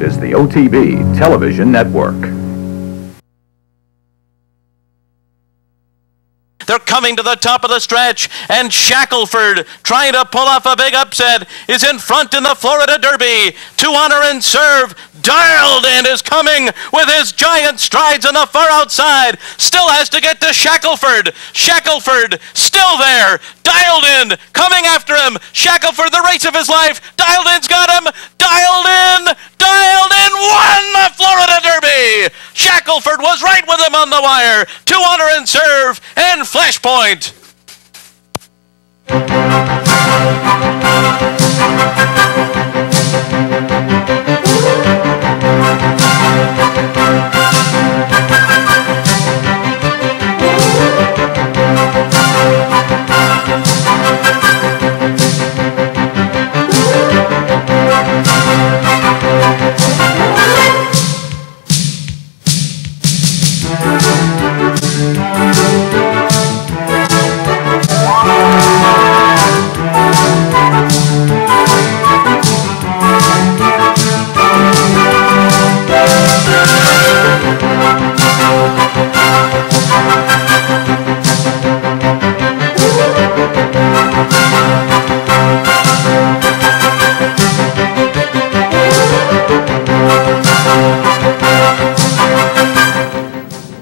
This is the OTB Television Network. They're coming to the top of the stretch, and Shackelford, trying to pull off a big upset, is in front in the Florida Derby. To honor and serve, Dialed In is coming with his giant strides on the far outside. Still has to get to Shackelford. Shackelford still there. Dialed In coming after him. Shackelford, the race of his life. Dialed In's got him. Dialed In won the Florida Derby. Shackelford was right with him on the wire. To honor and serve and Flashpoint.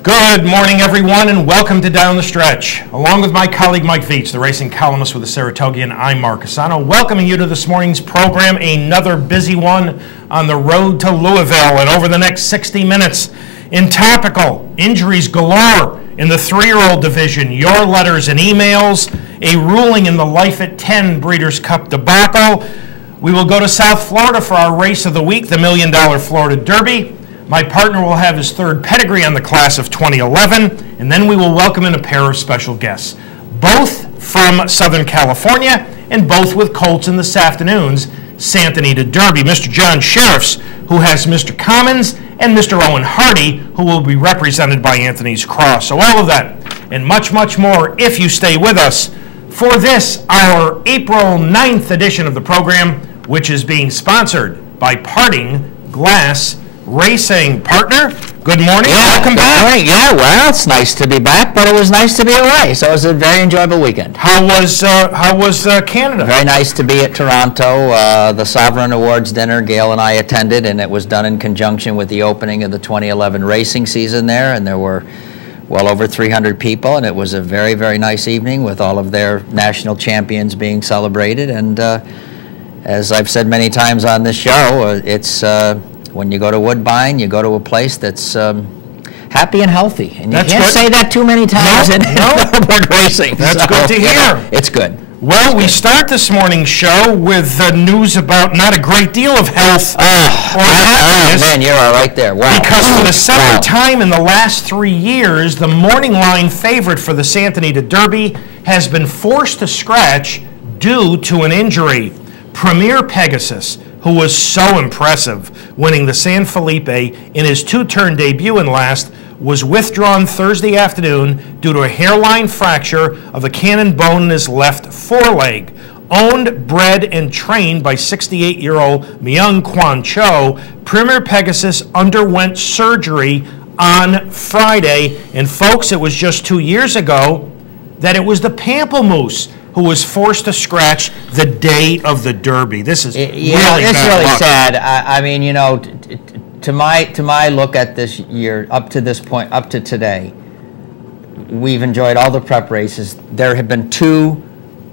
Good morning, everyone, and welcome to Down the Stretch. Along with my colleague Mike VIETCH, the racing columnist with the Saratogian, I'm Mark CUSANO, welcoming you to this morning's program, another busy one on the road to Louisville. And over the next 60 minutes, in topical, injuries galore in the 3-year-old division, your letters and emails, a ruling in the Life at 10 Breeders' Cup debacle. We will go to South Florida for our race of the week, the $1 Million Florida Derby. My partner will have his third pedigree on the class of 2011, and then we will welcome in a pair of special guests, both from Southern California and both with colts in this afternoon's Santa Anita Derby. Mr. John Sheriffs, who has Mr. Commons, and Mr. Owen Hardy, who will be represented by Anthony's Cross. So all of that and much, much more if you stay with us for this, our April 9th edition of the program, which is being sponsored by Parting Glass Racing. Partner, good morning. Welcome back. Morning. Yeah, well, it's nice to be back, but it was nice to be away. So it was a very enjoyable weekend. How was Canada? Very nice to be at Toronto. The Sovereign Awards dinner, Gail and I attended, and it was done in conjunction with the opening of the 2011 racing season there, and there were well over 300 people, and it was a very, very nice evening with all of their national champions being celebrated. And as I've said many times on this show, it's when you go to Woodbine, you go to a place that's happy and healthy. And you can't say that too many times in thoroughbred racing. That's good to hear. It's good. Well, we start this morning's show with news about not a great deal of health or happiness. Man, you're right there. Wow. Because for the second time in the last 3 years, the morning line favorite for the Santa Anita Derby has been forced to scratch due to an injury. Premier Pegasus, who was so impressive, winning the San Felipe in his 2-turn debut in last, was withdrawn Thursday afternoon due to a hairline fracture of a cannon bone in his left foreleg. Owned, bred, and trained by 68-year-old Myung Kwan Cho, Premier Pegasus underwent surgery on Friday. And folks, it was just 2 years ago that it was the Pamplemousse who was forced to scratch the day of the Derby. This is really sad. I mean, you know, to my look at this year, up to this point, up to today, we've enjoyed all the prep races. There have been 2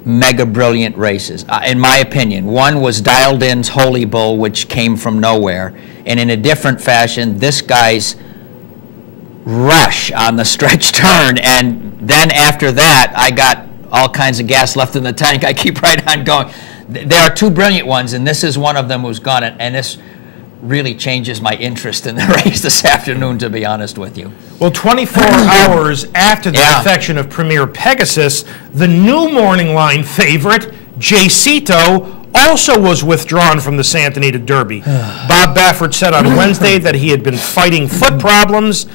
mega brilliant races, in my opinion. One was Dialed In's Holy Bull, which came from nowhere, and in a different fashion, this guy's rush on the stretch turn, and then after that, I got all kinds of gas left in the tank. I keep right on going. There are 2 brilliant ones, and this is one of them who's gone, and this really changes my interest in the race this afternoon, to be honest with you. Well, 24 hours after the defection of Premier Pegasus, the new morning line favorite, Jaycito, also was withdrawn from the Santa Anita Derby. Bob Baffert said on Wednesday that he had been fighting foot problems,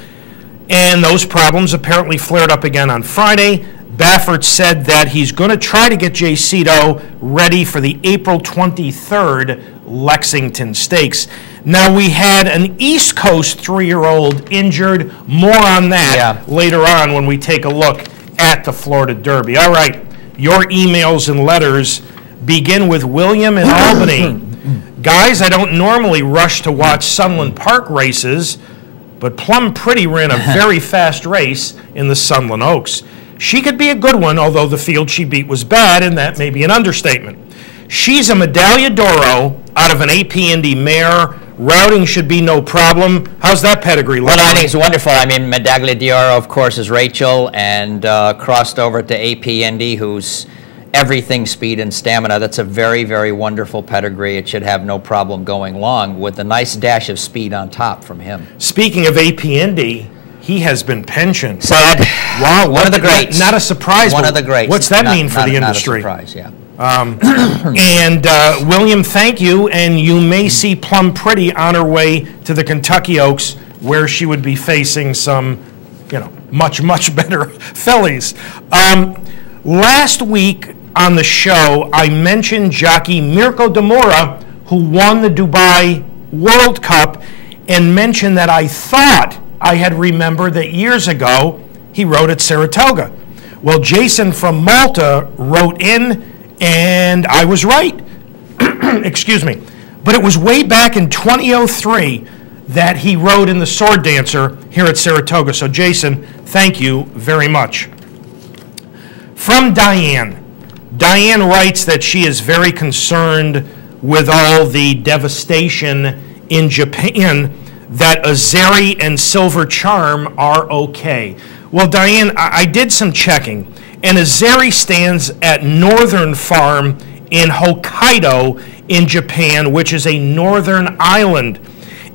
and those problems apparently flared up again on Friday. Baffert said that he's going to try to get Jay Cito ready for the April 23rd Lexington Stakes. Now, we had an East Coast 3-year-old injured. More on that later on when we take a look at the Florida Derby. All right, your emails and letters begin with William in Albany. Guys, I don't normally rush to watch Sunland Park races, but Plum Pretty ran a very fast race in the Sunland Oaks. She could be a good one, although the field she beat was bad, and that may be an understatement. She's a Medaglia d'Oro out of an AP Indy mare. Routing should be no problem. How's that pedigree? Well, I think it's wonderful. I mean, Medaglia d'Oro, of course, is Rachel, and crossed over to AP Indy, who's everything speed and stamina. That's a very, very wonderful pedigree. It should have no problem going long with a nice dash of speed on top from him. Speaking of AP Indy, he has been pensioned. Sad. Wow. One of the greats. Not a surprise. One of the greats. What's that mean for the industry? Not a surprise, yeah. And William, thank you. And you may see Plum Pretty on her way to the Kentucky Oaks, where she would be facing some, much, much better fillies. Last week on the show, I mentioned jockey Mirko Demura, who won the Dubai World Cup, and mentioned that I thought I had remembered that years ago he rode at Saratoga. Well, Jason from Malta wrote in, and I was right. Excuse me. But it was way back in 2003 that he rode in the Sword Dancer here at Saratoga. So, Jason, thank you very much. From Diane. Diane writes that she is very concerned with all the devastation in Japan, that Azeri and Silver Charm are okay. Well, Diane, I did some checking, and Azeri stands at Northern Farm in Hokkaido in Japan, which is a northern island.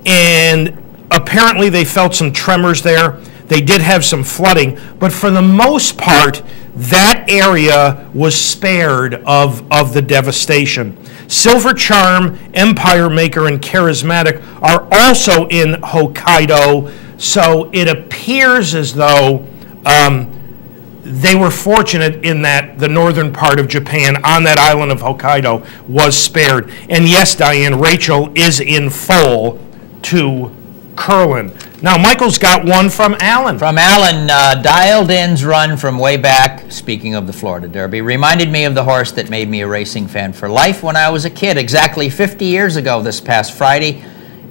And apparently they felt some tremors there. They did have some flooding, but for the most part, that area was spared of the devastation. Silver Charm, Empire Maker, and Charismatic are also in Hokkaido, so it appears as though they were fortunate in that the northern part of Japan on that island of Hokkaido was spared. And yes, Diane, Rachel is in foal to Curlin. Now, Michael's got one from Alan. From Alan, Dialed In's run from way back, speaking of the Florida Derby, reminded me of the horse that made me a racing fan for life when I was a kid, exactly 50 years ago this past Friday,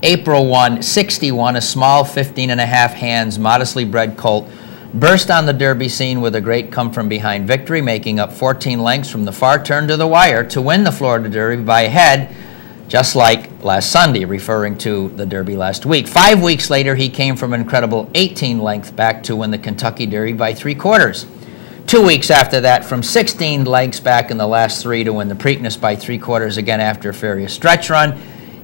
April 1, 61, a small 15.5 hands, modestly bred colt, burst on the Derby scene with a great come-from-behind victory, making up 14 lengths from the far turn to the wire to win the Florida Derby by a head, just like last Sunday, referring to the Derby last week. 5 weeks later, he came from an incredible 18 lengths back to win the Kentucky Derby by 3/4. 2 weeks after that, from 16 lengths back in the last 3 to win the Preakness by 3/4 again after a furious stretch run,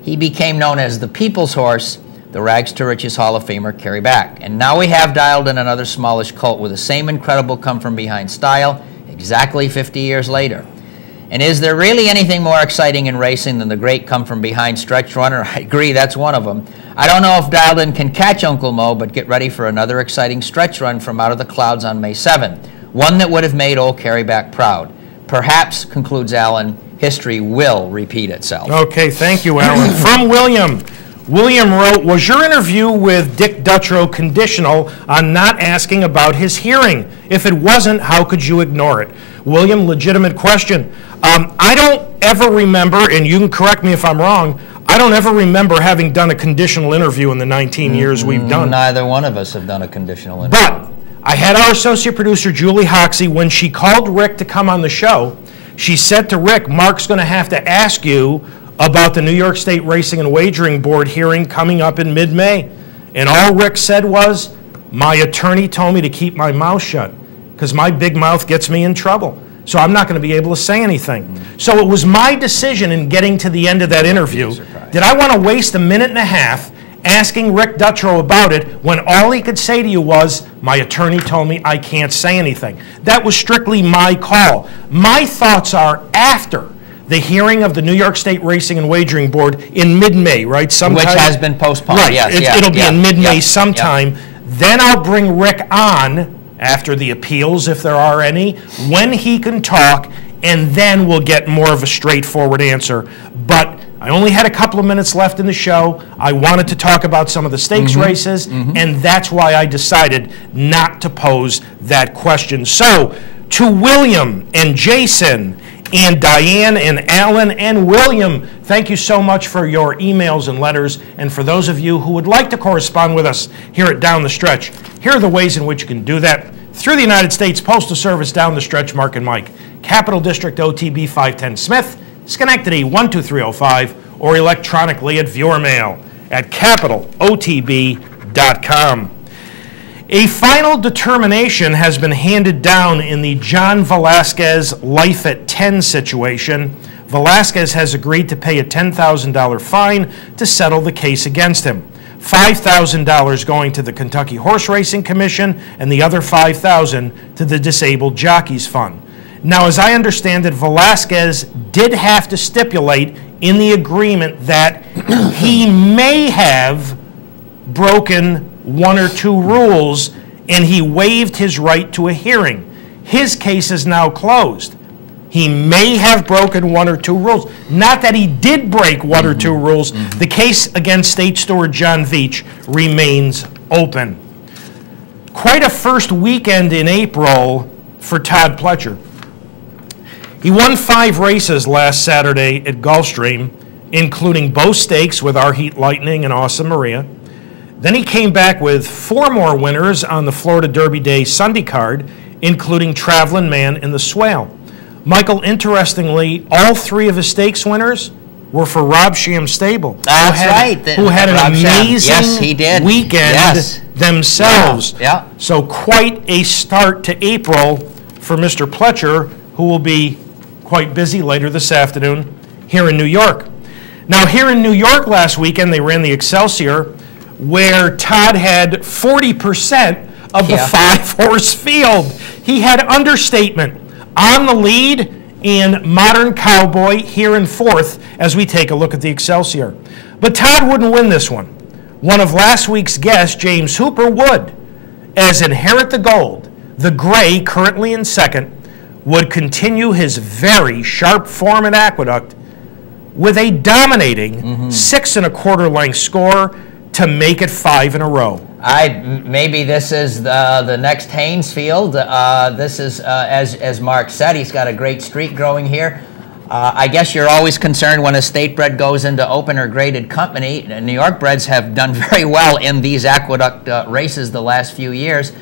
he became known as the People's Horse, the Rags to Riches Hall of Famer Kerry Back. And now we have Dialed In, another smallish colt with the same incredible come-from-behind style, exactly 50 years later. And is there really anything more exciting in racing than the great come-from-behind stretch runner? I agree, that's one of them. I don't know if Dialed In can catch Uncle Mo, but get ready for another exciting stretch run from out of the clouds on May 7th. One that would have made old Kerry Back proud. Perhaps, concludes Alan, history will repeat itself. Okay, thank you, Alan. From William. William wrote, was your interview with Dick Dutrow conditional on not asking about his hearing? If it wasn't, how could you ignore it? William, legitimate question. I don't ever remember, and you can correct me if I'm wrong, I don't ever remember having done a conditional interview in the 19 years we've done. Neither one of us have done a conditional interview. But I had our associate producer, Julie Hoxie, when she called Rick to come on the show, she said to Rick, Mark's going to have to ask you about the New York State Racing and Wagering Board hearing coming up in mid-May. And all Rick said was, my attorney told me to keep my mouth shut because my big mouth gets me in trouble. So I'm not going to be able to say anything. So it was my decision in getting to the end of that interview. Did I want to waste a minute and a half asking Rick Dutrow about it when all he could say to you was, my attorney told me I can't say anything? That was strictly my call. My thoughts are after the hearing of the New York State Racing and Wagering Board in mid-May, right? Sometime, which has been postponed. Right, yes, it'll be in mid-May sometime. Then I'll bring Rick on, after the appeals, if there are any, when he can talk, and then we'll get more of a straightforward answer. But I only had a couple of minutes left in the show. I wanted to talk about some of the stakes races, and that's why I decided not to pose that question. So, to William and Jason and Diane and Alan and William, thank you so much for your emails and letters. And for those of you who would like to correspond with us here at Down the Stretch, here are the ways in which you can do that. Through the United States Postal Service, Down the Stretch, Mark and Mike, Capital District OTB 510 Smith, Schenectady 12305, or electronically at viewer mail at capitalotb.com. A final determination has been handed down in the John Velasquez life at 10 situation. Velasquez has agreed to pay a $10,000 fine to settle the case against him. $5,000 going to the Kentucky Horse Racing Commission and the other $5,000 to the Disabled Jockeys Fund. Now, as I understand it, Velasquez did have to stipulate in the agreement that he may have broken one or two rules, and he waived his right to a hearing. His case is now closed. He may have broken one or two rules. Not that he did break one or two rules. The case against State Steward John VIETCH remains open. Quite a first weekend in April for Todd Pletcher. He won 5 races last Saturday at Gulfstream, including both stakes with Our Heat Lightning and Awesome Maria. Then he came back with 4 more winners on the Florida Derby Day Sunday card, including Travelin' Man and the Swale. Michael, interestingly, all 3 of his stakes winners were for Rob Sham's stable. That's right. Who had an amazing weekend themselves. Yeah. So quite a start to April for Mr. Pletcher, who will be quite busy later this afternoon here in New York. Now, here in New York last weekend, they ran the Excelsior, where Todd had 40% of the 5-horse field. He had Understatement on the lead and Modern Cowboy here in 4th as we take a look at the Excelsior. But Todd wouldn't win this one. One of last week's guests, James Hooper, would, as Inherit the Gold, the gray currently in 2nd, would continue his very sharp form at Aqueduct with a dominating 6 1/4 length score to make it 5 in a row. Maybe this is the next Haynesfield. This is, as Mark said, he's got a great streak growing here. I guess you're always concerned when a state bred goes into open or graded company. New York breds have done very well in these Aqueduct races the last few years.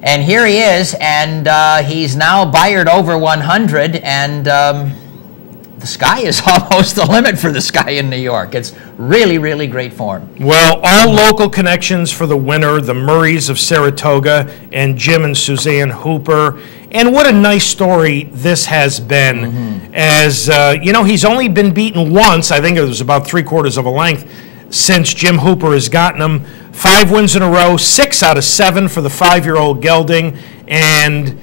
And here he is, and he's now Bayard over 100, and the sky is almost the limit for this guy in New York. It's really, really great form. Well, all local connections for the winner, the Murrays of Saratoga and Jim and Suzanne Hooper. And what a nice story this has been. As, you know, he's only been beaten once. I think it was about 3/4 of a length since Jim Hooper has gotten him. 5 wins in a row, 6 out of 7 for the 5-year-old gelding. And,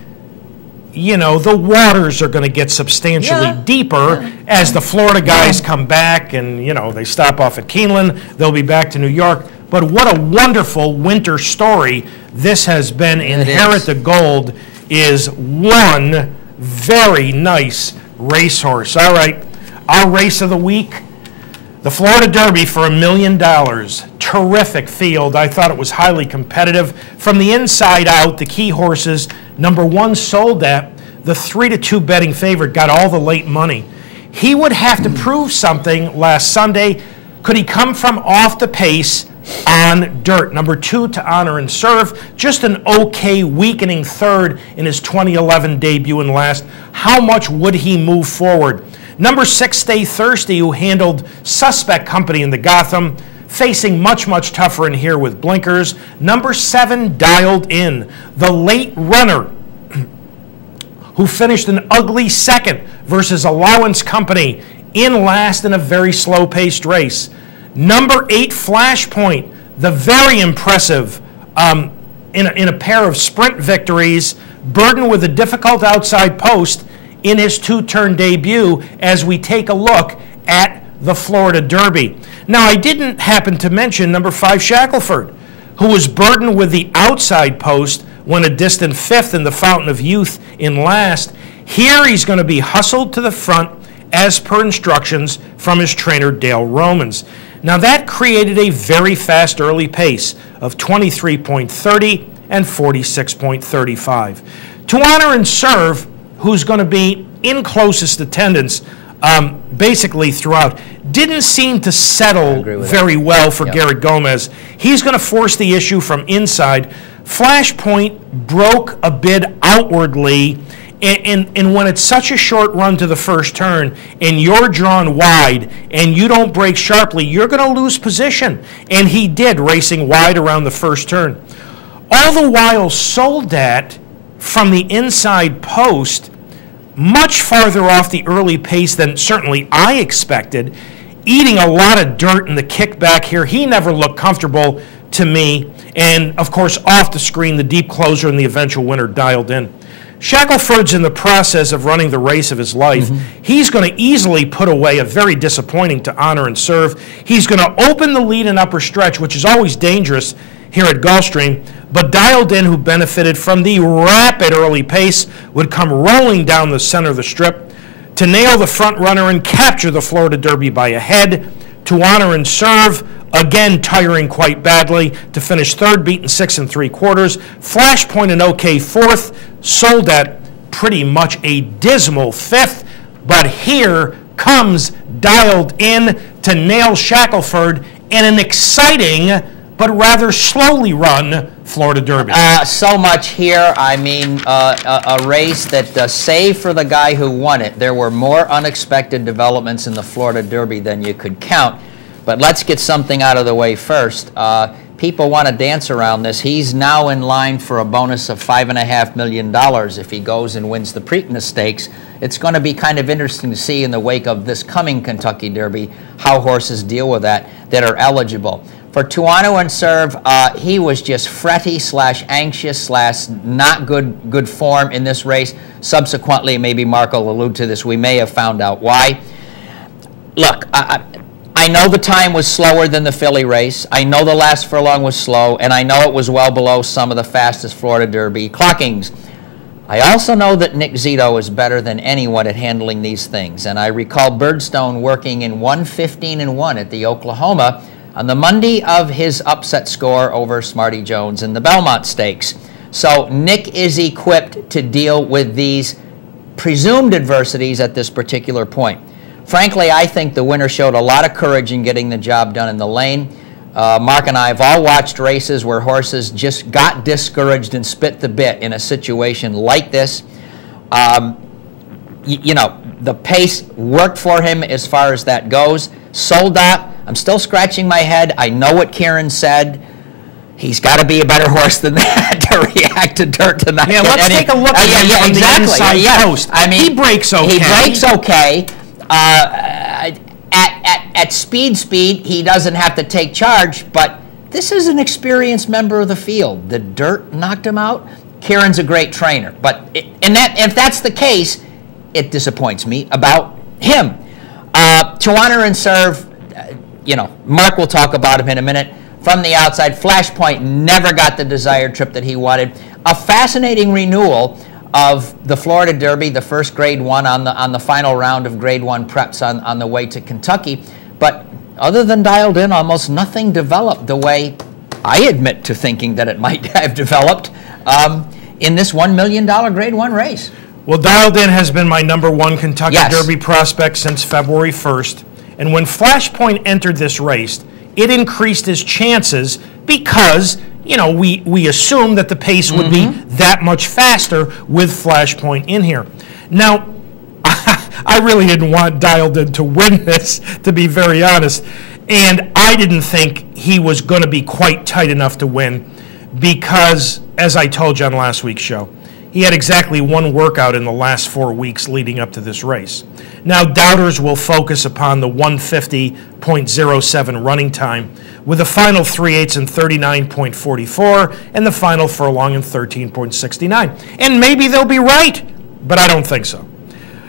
you know, the waters are going to get substantially deeper as the Florida guys come back and, you know, they stop off at Keeneland. They'll be back to New York. But what a wonderful winter story this has been. Inherit the Gold is one very nice racehorse. All right, our race of the week, the Florida Derby for $1 million. Terrific field. I thought it was highly competitive. From the inside out, the key horses, number 1 sold at, the 3-2 betting favorite got all the late money. He would have to prove something last Sunday. Could he come from off the pace on dirt? Number 2 to Honor and Serve, just an okay weakening 3rd in his 2011 debut and last. How much would he move forward? Number 6, Stay Thirsty, who handled Suspect Company in the Gotham, facing much, much tougher in here with blinkers. Number 7, Dialed In, the late runner, who finished an ugly 2nd versus Allowance Company in last in a very slow-paced race. Number 8, Flashpoint, the very impressive in a pair of sprint victories, burdened with a difficult outside post in his 2-turn debut as we take a look at the Florida Derby. Now, I didn't happen to mention number 5, Shackelford, who was burdened with the outside post went a distant 5th in the Fountain of Youth in last. Here he's going to be hustled to the front as per instructions from his trainer Dale Romans. Now that created a very fast early pace of 23.30 and 46.35. To Honor and Serve, who's going to be in closest attendance basically throughout, didn't seem to settle very well for Garrett Gomez. He's going to force the issue from inside. Flashpoint broke a bit outwardly, and when it's such a short run to the first turn and you're drawn wide and you don't brake sharply, you're going to lose position. And he did, racing wide around the first turn. All the while, Soldat from the inside post, much farther off the early pace than certainly I expected, eating a lot of dirt in the kickback here. He never looked comfortable to me. And, of course, off the screen, the deep closer and the eventual winner Dialed In. Shackelford's in the process of running the race of his life. He's going to easily put away a very disappointing To Honor and Serve. He's going to open the lead in upper stretch, which is always dangerous here at Gulfstream. But Dialed In, who benefited from the rapid early pace, would come rolling down the center of the strip to nail the front runner and capture the Florida Derby by a head. To Honor and Serve, again tiring quite badly, to finish third, beaten 6 3/4. Flashpoint an okay fourth. Soldat pretty much a dismal fifth. But here comes Dialed In to nail Shackelford in an exciting but rather slowly run Florida Derby. So much here. I mean, a race that, save for the guy who won it, there were more unexpected developments in the Florida Derby than you could count. But let's get something out of the way first. People want to dance around this. He's now in line for a bonus of $5.5 million if he goes and wins the Preakness Stakes. It's going to be kind of interesting to see in the wake of this coming Kentucky Derby how horses deal with that are eligible. For To Honor and Serve, he was just fretty / anxious / not good form in this race. Subsequently, maybe Mark will allude to this, we may have found out why. Look, I know the time was slower than the Philly race. I know the last furlong was slow, and I know it was well below some of the fastest Florida Derby clockings. I also know that Nick Zito is better than anyone at handling these things, and I recall Birdstone working in 1:15-1 at the Oklahoma on the Monday of his upset score over Smarty Jones in the Belmont Stakes. So Nick is equipped to deal with these presumed adversities at this particular point. Frankly, I think the winner showed a lot of courage in getting the job done in the lane. Mark and I have all watched races where horses just got discouraged and spit the bit in a situation like this. You know, the pace worked for him as far as that goes. Soldat, I'm still scratching my head. I know what Kieran said. He's got to be a better horse than that to react to dirt tonight. Yeah, let's take a look at him from the inside post. I mean, he breaks okay. He breaks okay. At speed, he doesn't have to take charge, but this is an experienced member of the field. The dirt knocked him out. Kieran's a great trainer, but if that's the case, it disappoints me about him. To Honor and Serve, you know, Mark will talk about him in a minute. From the outside, Flashpoint never got the desired trip that he wanted. A fascinating renewal of the Florida Derby, the first Grade 1 on the final round of Grade 1 preps on the way to Kentucky. But other than Dialed In, almost nothing developed the way I admit to thinking that it might have developed in this $1 million Grade 1 race. Well, Dialed In has been my #1 Kentucky Derby prospect since February 1st. And when Flashpoint entered this race, it increased his chances because, you know, we assumed that the pace would be that much faster with Flashpoint in here. Now, I really didn't want Dialed In to win this, to be very honest. And I didn't think he was going to be quite tight enough to win because, as I told you on last week's show, he had exactly one workout in the last 4 weeks leading up to this race. Now, doubters will focus upon the 150.07 running time with the final 3/8 in 39.44 and the final furlong in 13.69. And maybe they'll be right, but I don't think so.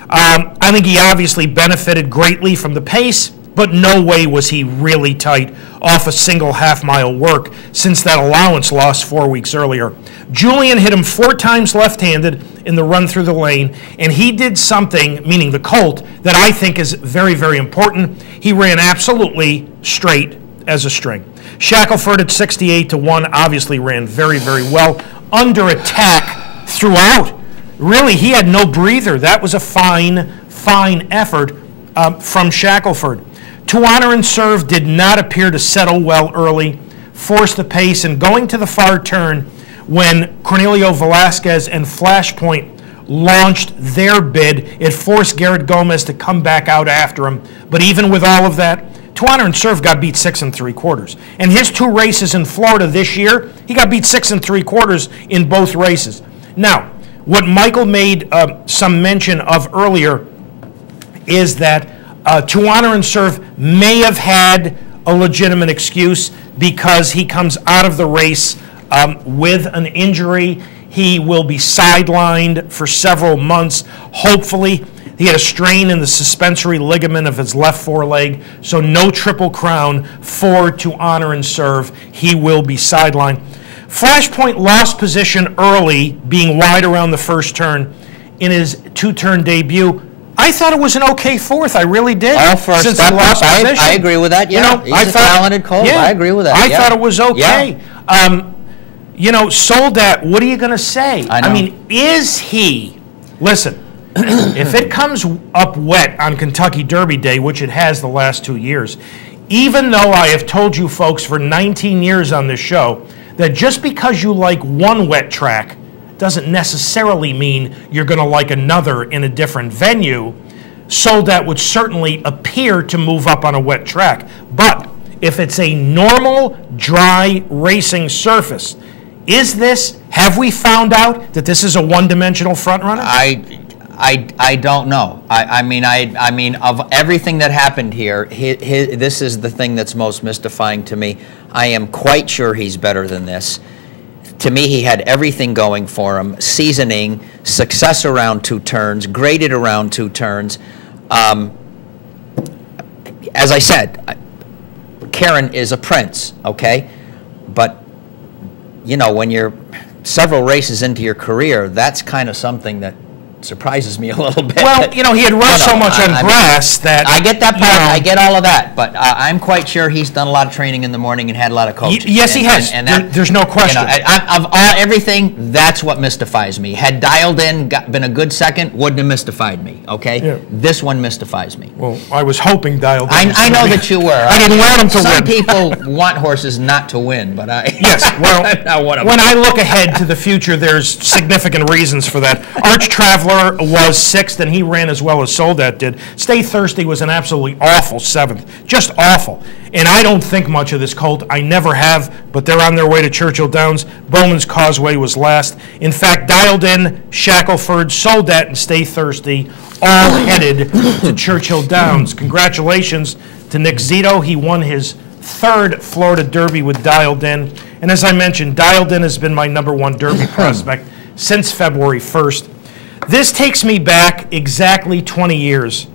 I think he obviously benefited greatly from the pace but no way was he really tight off a single half-mile work since that allowance loss 4 weeks earlier. Julian hit him 4 times left-handed in the run through the lane, and he did something, meaning the colt, that I think is very, very important. He ran absolutely straight as a string. Shackelford at 68-1 obviously ran very, very well. Under attack throughout. Really, he had no breather. That was a fine effort from Shackelford. To Honor and Serve did not appear to settle well early, forced the pace, and going to the far turn when Cornelio Velasquez and Flashpoint launched their bid, it forced Garrett Gomez to come back out after him. But even with all of that, To Honor and Serve got beat 6 3/4. And his 2 races in Florida this year, he got beat 6 3/4 in both races. Now, what Michael made some mention of earlier is that To Honor and Serve may have had a legitimate excuse because he comes out of the race with an injury. He will be sidelined for several months. Hopefully, he had a strain in the suspensory ligament of his left foreleg, so no Triple Crown for To Honor and Serve. He will be sidelined. Flashpoint lost position early, being wide around the first turn in his 2-turn debut. I thought it was an okay fourth. I really did. Oh, for since step he lost up, position. I agree with that. Yeah, he's a talented colt. Yeah, I agree with that. I thought it was okay. Yeah. Soldat, what are you going to say? I know. Is he? Listen, if it comes up wet on Kentucky Derby Day, which it has the last 2 years, even though I have told you folks for 19 years on this show that just because you like one wet track doesn't necessarily mean you're going to like another in a different venue, Soldat would certainly appear to move up on a wet track. But if it's a normal, dry racing surface, have we found out that this is a one-dimensional front runner? I don't know. I mean, of everything that happened here, this is the thing that's most mystifying to me. I am quite sure he's better than this. To me, he had everything going for him. Seasoning, success around 2 turns, graded around 2 turns. As I said, Karen is a prince, okay? But, when you're several races into your career, that's kind of something that surprises me a little bit. Well, he had run so much on grass that... I get that part. I get all of that. But I'm quite sure he's done a lot of training in the morning and had a lot of coaching. Yes, he has. And there's no question. Of everything, that's what mystifies me. Had Dialed In been a good second, wouldn't have mystified me, okay? Yeah. This one mystifies me. Well, I was hoping Dialed In... I know that you were. I didn't want him to win. Some people want horses not to win, but I... Yes, well, when I look ahead to the future, there's significant reasons for that. Arch Traveler was 6th, and he ran as well as Soldat did. Stay Thirsty was an absolutely awful 7th. Just awful. And I don't think much of this colt. I never have, but they're on their way to Churchill Downs. Bowman's Causeway was last. In fact, Dialed In, Shackelford, Soldat, and Stay Thirsty all headed to Churchill Downs. Congratulations to Nick Zito. He won his 3rd Florida Derby with Dialed In. And as I mentioned, Dialed In has been my #1 Derby prospect since February 1st. This takes me back exactly 20 years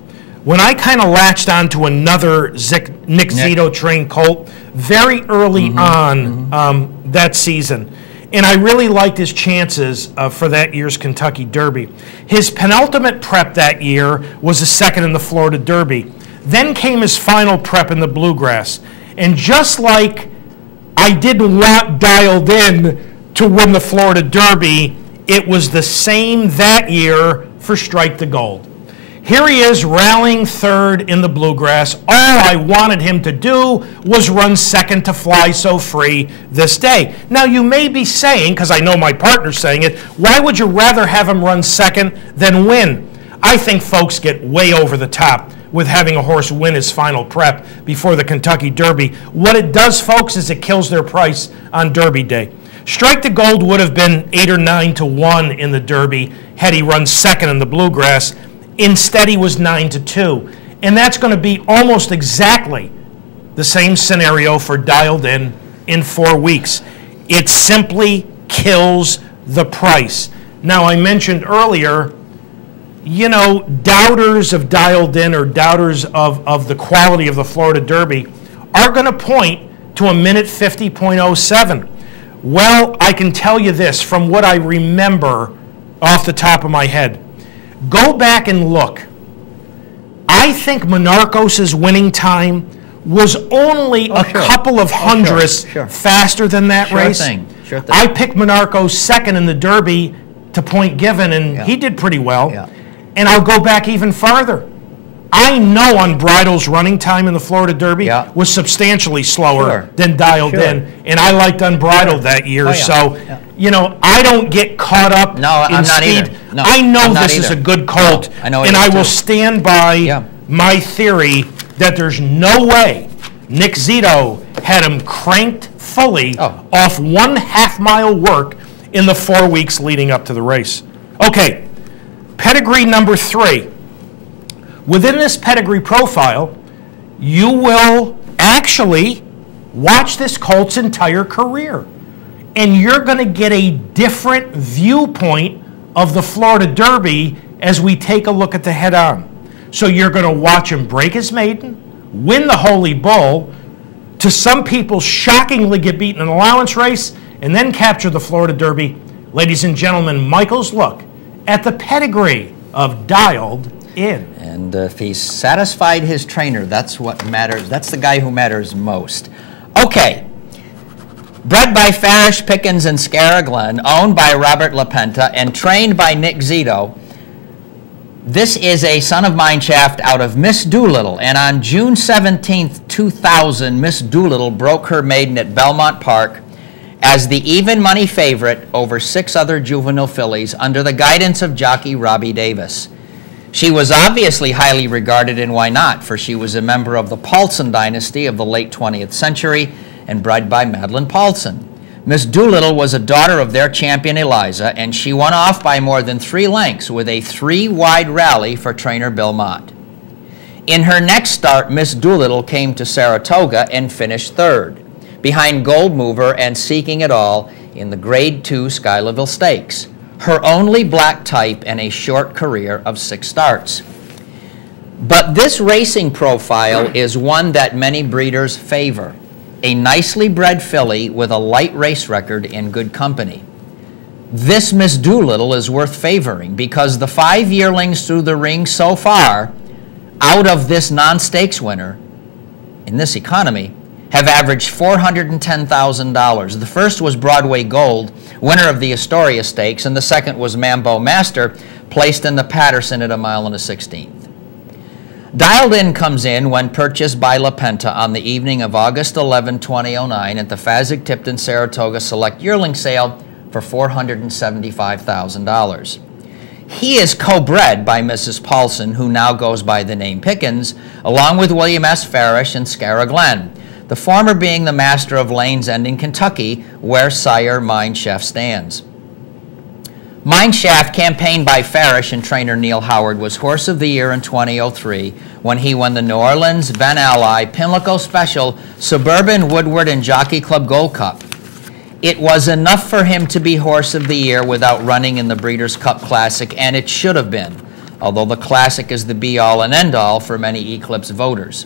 when I kind of latched onto another Nick Zito trained colt very early on that season. And I really liked his chances for that year's Kentucky Derby. His penultimate prep that year was a 2nd in the Florida Derby. Then came his final prep in the Bluegrass. And just like I didn't want Dialed In to win the Florida Derby, it was the same that year for Strike the Gold. Here he is rallying 3rd in the Bluegrass. All I wanted him to do was run 2nd to Fly So Free this day. Now you may be saying, because I know my partner's saying it, why would you rather have him run 2nd than win? I think folks get way over the top with having a horse win his final prep before the Kentucky Derby. What it does, folks, is it kills their price on Derby Day. Strike the Gold would have been 8 or 9 to 1 in the Derby had he run 2nd in the Bluegrass. Instead, he was 9 to 2. And that's going to be almost exactly the same scenario for Dialed in 4 weeks. It simply kills the price. Now, I mentioned earlier you know, doubters of Dialed In or doubters of the quality of the Florida Derby are going to point to a minute 50.07. Well, I can tell you this from what I remember off the top of my head. Go back and look. I think Monarchos' winning time was only couple of hundredths faster than that race. Sure thing. I picked Monarchos second in the Derby to point given, and he did pretty well. Yeah. And I'll go back even farther. I know Unbridled's running time in the Florida Derby was substantially slower than Dialed In, and I liked Unbridled that year. So, you know, I don't get caught up in I'm not speed. Either. No, I know I'm not this is either. a good colt, I know and I will stand by my theory that there's no way Nick Zito had him cranked fully off 1/2 mile work in the 4 weeks leading up to the race. Okay, pedigree number 3. Within this pedigree profile, you will actually watch this colt's entire career. And you're going to get a different viewpoint of the Florida Derby as we take a look at the head-on. So you're going to watch him break his maiden, win the Holy Bull, to some people shockingly get beaten in an allowance race, and then capture the Florida Derby. Ladies and gentlemen, Michael's look at the pedigree of Dialed In. And if he's satisfied his trainer, that's what matters. That's the guy who matters most. Okay. Bred by Farish, Pickens, and Scarra Glen, owned by Robert LaPenta, and trained by Nick Zito, this is a son of mine shaft out of Miss Doolittle. And on June 17th, 2000, Miss Doolittle broke her maiden at Belmont Park as the even money favorite over 6 other juvenile fillies under the guidance of jockey Robbie Davis. She was obviously highly regarded, and why not, for she was a member of the Paulson dynasty of the late 20th century and bred by Madeline Paulson. Miss Doolittle was a daughter of their champion Eliza, and she won off by more than 3 lengths with a 3-wide rally for trainer Bill Mott. In her next start, Miss Doolittle came to Saratoga and finished 3rd, behind Gold Mover and Seeking It All in the Grade 2 Schuylerville Stakes, her only black type and a short career of 6 starts. But this racing profile is one that many breeders favor. A nicely bred filly with a light race record in good company. This Miss Doolittle is worth favoring because the 5 yearlings through the ring so far, out of this non-stakes winner, in this economy, have averaged $410,000. The first was Broadway Gold, winner of the Astoria Stakes, and the second was Mambo Master, placed in the Patterson at 1 1/16. Dialed In comes in when purchased by LaPenta on the evening of August 11, 2009 at the Fasig-Tipton Saratoga Select Yearling Sale for $475,000. He is co-bred by Mrs. Paulson, who now goes by the name Pickens, along with William S. Farish and Scarra Glen, the former being the master of Lane's End in Kentucky, where sire Mineshaft stands. Mineshaft, campaigned by Farish and trainer Neil Howard, was Horse of the Year in 2003 when he won the New Orleans, Ben Ally, Pimlico Special, Suburban, Woodward, and Jockey Club Gold Cup. It was enough for him to be Horse of the Year without running in the Breeders' Cup Classic, and it should have been, although the Classic is the be-all and end-all for many Eclipse voters.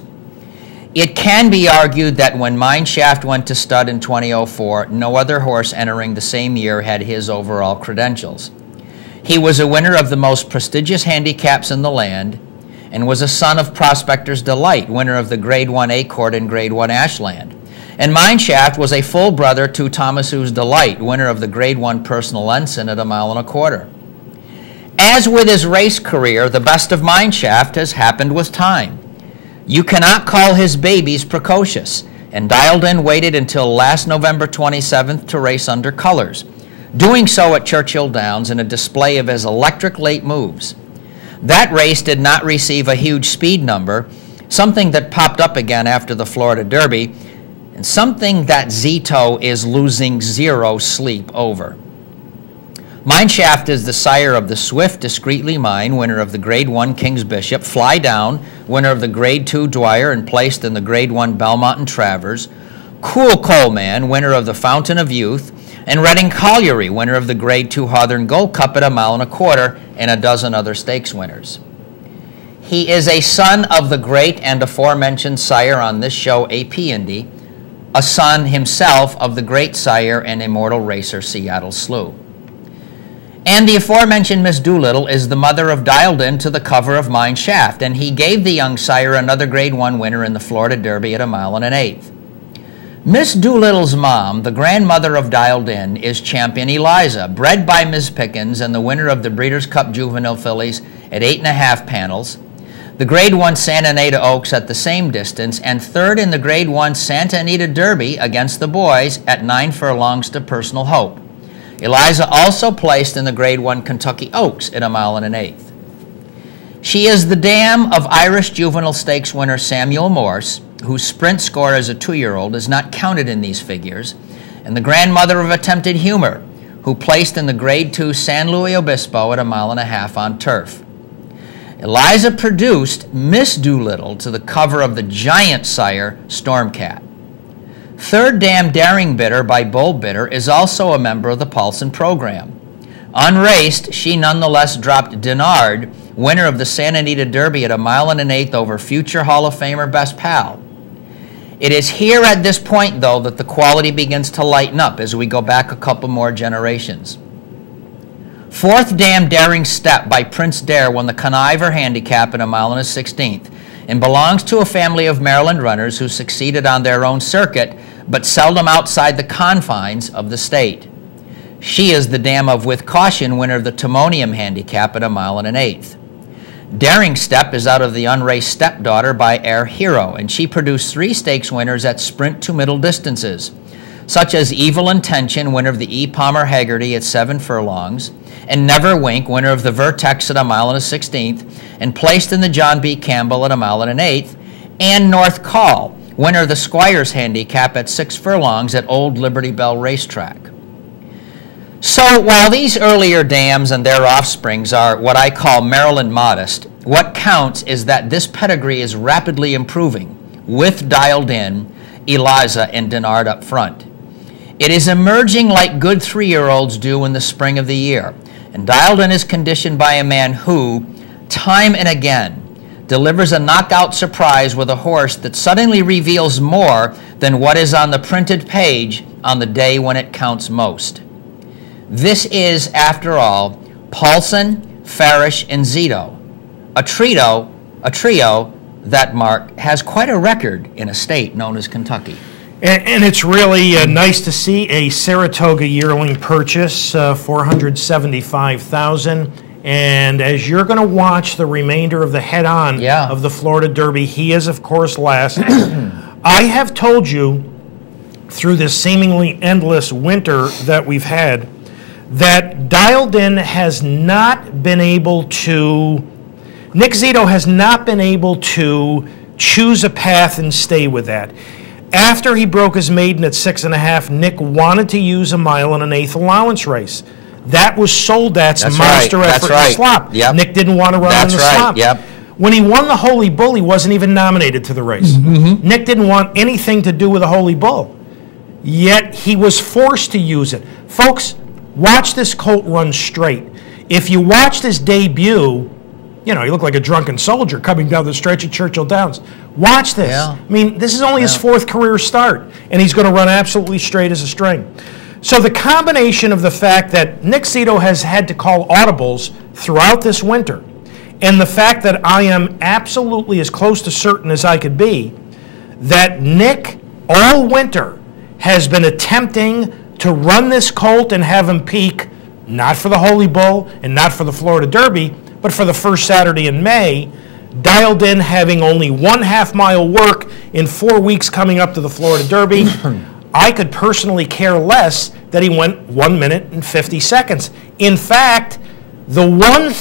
It can be argued that when Mineshaft went to stud in 2004, no other horse entering the same year had his overall credentials. He was a winner of the most prestigious handicaps in the land and was a son of Prospector's Delight, winner of the Grade 1 Acord and Grade 1 Ashland. And Mineshaft was a full brother to Thomas's Delight, winner of the Grade 1 Personal Ensign at 1 1/4 miles. As with his race career, the best of Mineshaft has happened with time. You cannot call his babies precocious, and Dialed In waited until last November 27th to race under colors, doing so at Churchill Downs in a display of his electric late moves. That race did not receive a huge speed number, something that popped up again after the Florida Derby, and something that Zito is losing 0 sleep over. Mineshaft is the sire of the Swift Discreetly Mine, winner of the Grade 1 King's Bishop, Fly Down, winner of the Grade 2 Dwyer and placed in the Grade 1 Belmont and Travers, Cool Coleman, winner of the Fountain of Youth, and Reading Colliery, winner of the Grade 2 Hawthorne Gold Cup at 1 1/4 miles, and a dozen other stakes winners. He is a son of the great and aforementioned sire on this show, AP Indy, a son himself of the great sire and immortal racer Seattle Slew. And the aforementioned Miss Doolittle is the mother of Dialed In to the cover of Mine Shaft, and he gave the young sire another Grade 1 winner in the Florida Derby at 1 1/8 miles. Miss Doolittle's mom, the grandmother of Dialed In, is Champion Eliza, bred by Ms. Pickens and the winner of the Breeders' Cup Juvenile Fillies at 8.5 panels, the Grade 1 Santa Anita Oaks at the same distance, and third in the Grade 1 Santa Anita Derby against the boys at 9 furlongs to Personal Hope. Eliza also placed in the Grade 1 Kentucky Oaks at 1 1/8 miles. She is the dam of Irish Juvenile Stakes winner Samuel Morse, whose sprint score as a 2-year-old is not counted in these figures, and the grandmother of Attempted Humor, who placed in the Grade 2 San Luis Obispo at 1.5 miles on turf. Eliza produced Miss Doolittle to the cover of the giant sire Stormcat. Third Dam Daring Bidder by Bull Bidder is also a member of the Paulson program. Unraced, she nonetheless dropped Denard, winner of the Santa Anita Derby at 1 1/8 miles over future Hall of Famer Best Pal. It is here at this point, though, that the quality begins to lighten up as we go back a couple more generations. Fourth Dam Daring Step by Prince Dare won the Conniver Handicap at 1 1/16 miles and belongs to a family of Maryland runners who succeeded on their own circuit but seldom outside the confines of the state. She is the dam of With Caution, winner of the Timonium Handicap at 1 1/8 miles. Daring Step is out of the unraced Stepdaughter by Air Hero, and she produced 3 stakes winners at sprint to middle distances, such as Evil Intention, winner of the E. Palmer Haggerty at 7 furlongs, and Never Wink, winner of the Vertex at 1 1/16 miles, and placed in the John B. Campbell at 1 1/8 miles, and North Call, winner of the Squires Handicap at 6 furlongs at Old Liberty Bell Racetrack. So while these earlier dams and their offsprings are what I call Maryland modest, what counts is that this pedigree is rapidly improving, with Dialed In, Eliza, and Denard up front. It is emerging like good 3-year-olds do in the spring of the year, and Dialed In is conditioned by a man who, time and again, delivers a knockout surprise with a horse that suddenly reveals more than what is on the printed page on the day when it counts most. This is, after all, Paulson, Farish, and Zito, a trio that, Mark, has quite a record in a state known as Kentucky. And it's really nice to see a Saratoga yearling purchase, $475,000. And as you're going to watch the remainder of the head-on of the Florida Derby, he is, of course, last. I have told you through this seemingly endless winter that we've had that Dialed In has not been able to, Nick Zito has not been able to choose a path and stay with that. After he broke his maiden at 6.5, Nick wanted to use a 1 1/8 allowance race. That was Soldat's monster effort in the slop. Nick didn't want to run in the slop. When he won the Holy Bull, he wasn't even nominated to the race. Nick didn't want anything to do with the Holy Bull. Yet he was forced to use it. Folks, watch this colt run straight. If you watch this debut, you know, he looked like a drunken soldier coming down the stretch at Churchill Downs. Watch this. I mean, this is only his 4th career start, and he's going to run absolutely straight as a string. So the combination of the fact that Nick Zito has had to call audibles throughout this winter, and the fact that I am absolutely as close to certain as I could be that Nick all winter has been attempting to run this colt and have him peak, not for the Holy Bull and not for the Florida Derby, but for the first Saturday in May, Dialed In having only 1/2 mile work in 4 weeks coming up to the Florida Derby. I could personally care less that he went 1 minute and 50 seconds. In fact, the good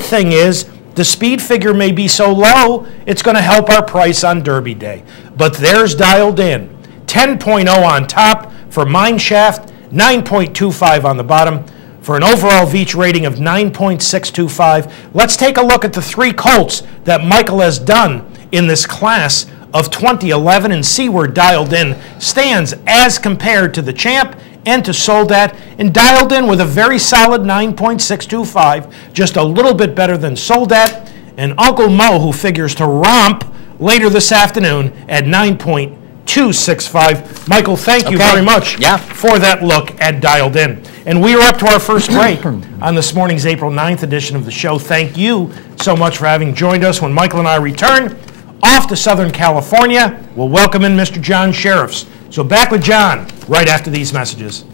thing is, the speed figure may be so low, it's going to help our price on Derby Day. But there's Dialed In. 10.0 on top for Mine Shaft, 9.25 on the bottom, for an overall VIETCH rating of 9.625. Let's take a look at the 3 colts that Michael has done in this class of 2011 and see where Dialed In stands as compared to the champ and to Soldat, and dialed in with a very solid 9.625, just a little bit better than Soldat, and Uncle Mo, who figures to romp later this afternoon at 9.265. Michael, thank you very much for that look at Dialed In. And we are up to our first break on this morning's April 9th edition of the show. Thank you so much for having joined us. When Michael and I return off to Southern California, we'll welcome in Mr. John Sheriffs. So back with John right after these messages.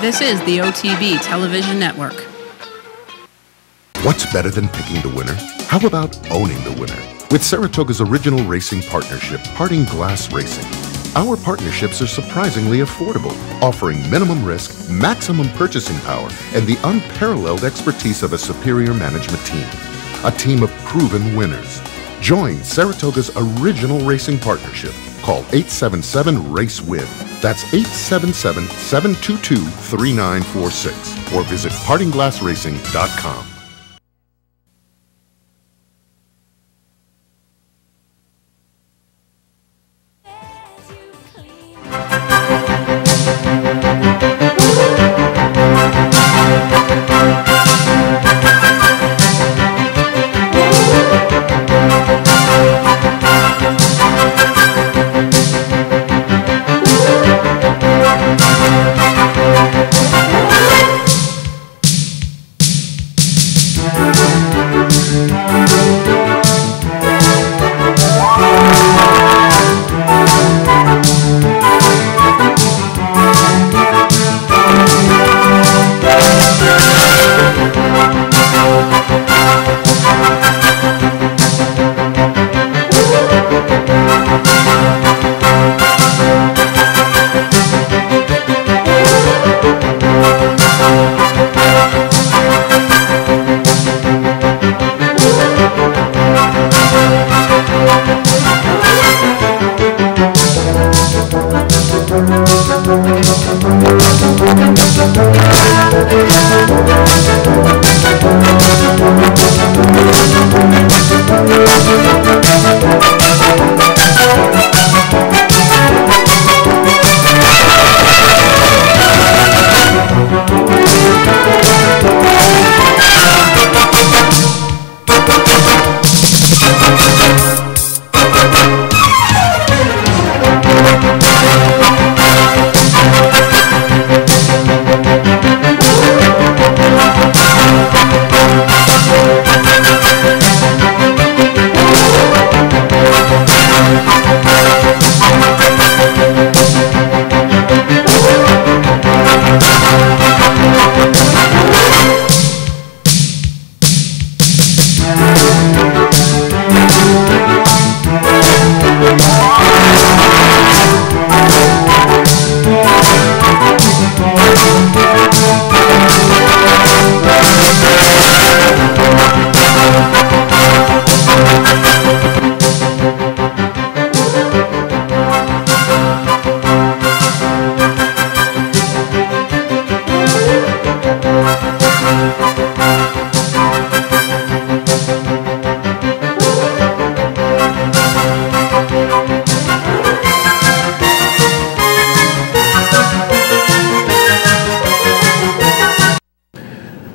This is the OTB Television Network. What's better than picking the winner? How about owning the winner? With Saratoga's original racing partnership, Parting Glass Racing. Our partnerships are surprisingly affordable, offering minimum risk, maximum purchasing power, and the unparalleled expertise of a superior management team. A team of proven winners. Join Saratoga's original racing partnership. Call 877-RACE-WIN. That's 877-722-3946. Or visit partingglassracing.com.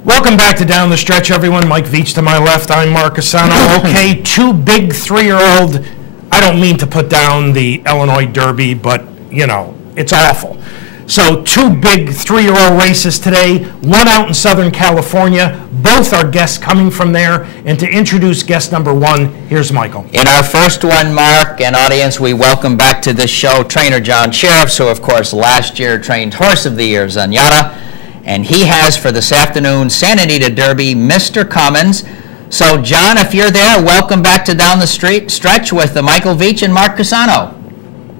Welcome back to Down the Stretch, everyone. Mike VIETCH to my left. I'm Mark CUSANO. Okay, two big 3-year-old. I don't mean to put down the Illinois Derby, but, you know, it's awful. So two big 3-year-old races today, one out in Southern California. Both are guests coming from there. And to introduce guest number one, here's Michael. In our first one, Mark and audience, we welcome back to this show trainer John Sheriffs, who, of course, last year trained Horse of the Year, Zenyatta. And he has for this afternoon Santa Anita Derby, Mr. Cummins. So, John, if you're there, welcome back to Down the Stretch with Michael VIETCH and Mark CUSANO.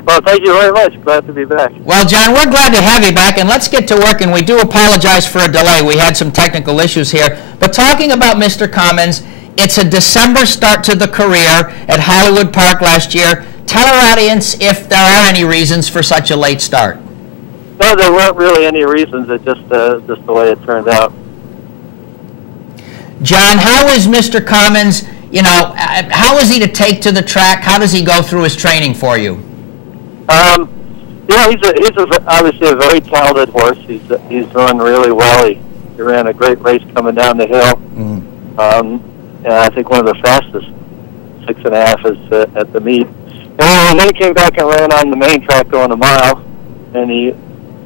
Well, thank you very much. Glad to be back. Well, John, we're glad to have you back, and let's get to work. And we do apologize for a delay. We had some technical issues here. But talking about Mr. Cummins, it's a December start to the career at Hollywood Park last year. Tell our audience if there are any reasons for such a late start. No, there weren't really any reasons. It's just the way it turned out. John, how is Mr. Commons, you know, how is he to take to the track? How does he go through his training for you? Yeah, he's obviously a very talented horse. He's run really well. He ran a great race coming down the hill. And I think one of the fastest, 6.5 is at the meet. And then he came back and ran on the main track going a mile, and he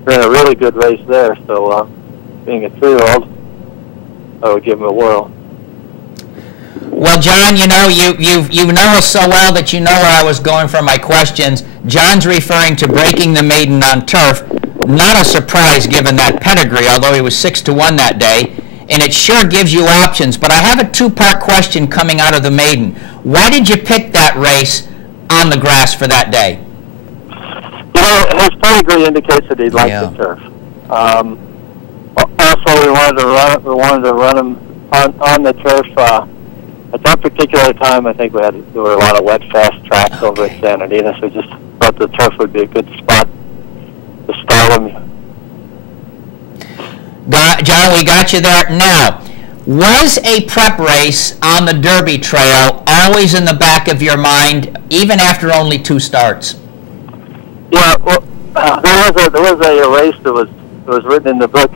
ran a really good race there. So being a 3-year-old, I would give him a whirl. Well, John, you know, you know us so well that you know where I was going for my questions. John's referring to breaking the maiden on turf. Not a surprise given that pedigree, although he was 6-1 that day. And it sure gives you options. But I have a two-part question coming out of the maiden. Why did you pick that race on the grass for that day? You know, his pedigree indicates that he likes the turf. Also, we wanted to run him on the turf. At that particular time, I think there were a lot of wet, fast tracks over at Santa Anita, so we just thought the turf would be a good spot to start him. John, we got you there. Now, was a prep race on the Derby Trail always in the back of your mind, even after only 2 starts? Yeah, well, there was a race that was written in the book,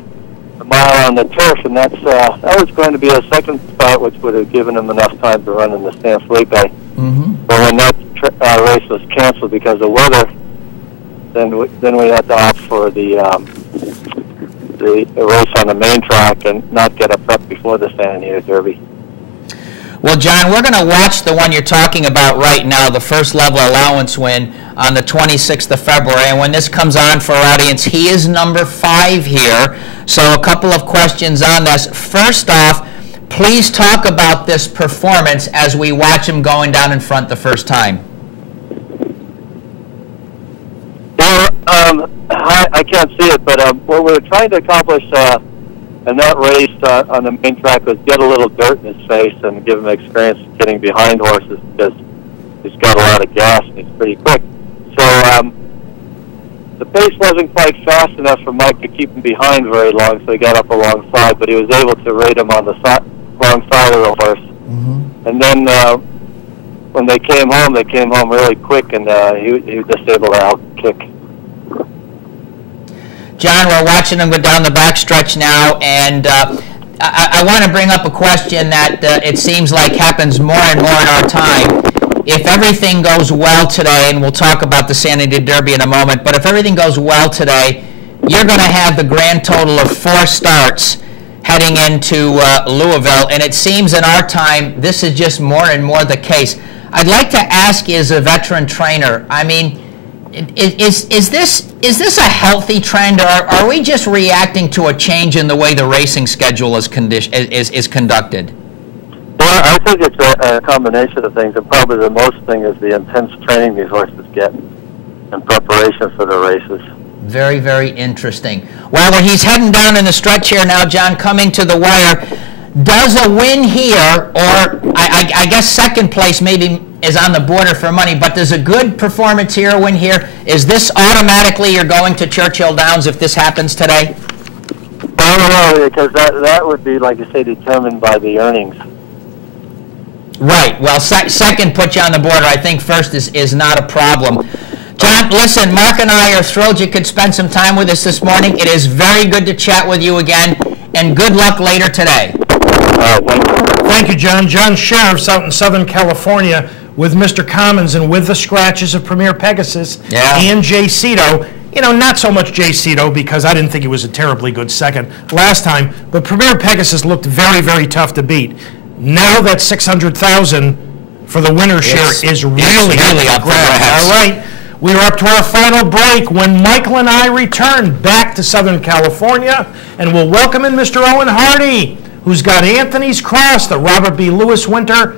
a mile on the turf, and that was going to be a second start, which would have given him enough time to run in the San Felipe. But when that race was canceled because of weather, then we had to opt for the race on the main track and not get a prep before the Santa Anita Derby. Well, John, we're going to watch the one you're talking about right now, the first level allowance win on the 26th of February. And when this comes on for our audience, he is number 5 here. So a couple of questions on this. First off, please talk about this performance as we watch him going down in front the first time. Well, I can't see it, but what we were trying to accomplish in that race on the main track was get a little dirt in his face and give him experience getting behind horses, because he's got a lot of gas and he's pretty quick. So the pace wasn't quite fast enough for Mike to keep him behind very long, so he got up alongside, but he was able to rate him on the wrong side of the horse. And then when they came home really quick, and he was just able to out-kick. John, we're watching him go down the backstretch now, and I want to bring up a question that it seems like happens more and more in our time. If everything goes well today, and we'll talk about the Santa Anita Derby in a moment, but if everything goes well today, you're going to have the grand total of 4 starts heading into Louisville, and it seems in our time this is just more and more the case. I'd like to ask you, as a veteran trainer, I mean, is this a healthy trend, or are we just reacting to a change in the way the racing schedule is conducted? Well, I think it's a combination of things, and probably the most thing is the intense training these horses get in preparation for the races. Very, very interesting. Well, he's heading down in the stretch here now, John, coming to the wire. Does a win here, or I guess second place maybe is on the border for money, but does a good performance here, a win here, is this automatically you're going to Churchill Downs if this happens today? I don't know, because that would be, like you say, determined by the earnings. Right. Well, second put you on the border. I think first is not a problem. John, listen, Mark and I are thrilled you could spend some time with us this morning. It is very good to chat with you again, and good luck later today. Thank you. Thank you, John. John Sheriff's out in Southern California with Mr. Commons and with the scratches of Premier Pegasus and Jay Cito. You know, not so much Jay Cito, because I didn't think he was a terribly good second last time, but Premier Pegasus looked very, very tough to beat. Now that $600,000 for the winner share is really up for grabs. All right, we are up to our final break when Michael and I return back to Southern California, and we'll welcome in Mr. Owen Hardy, who's got Anthony's Cross, the Robert B. Lewis Winter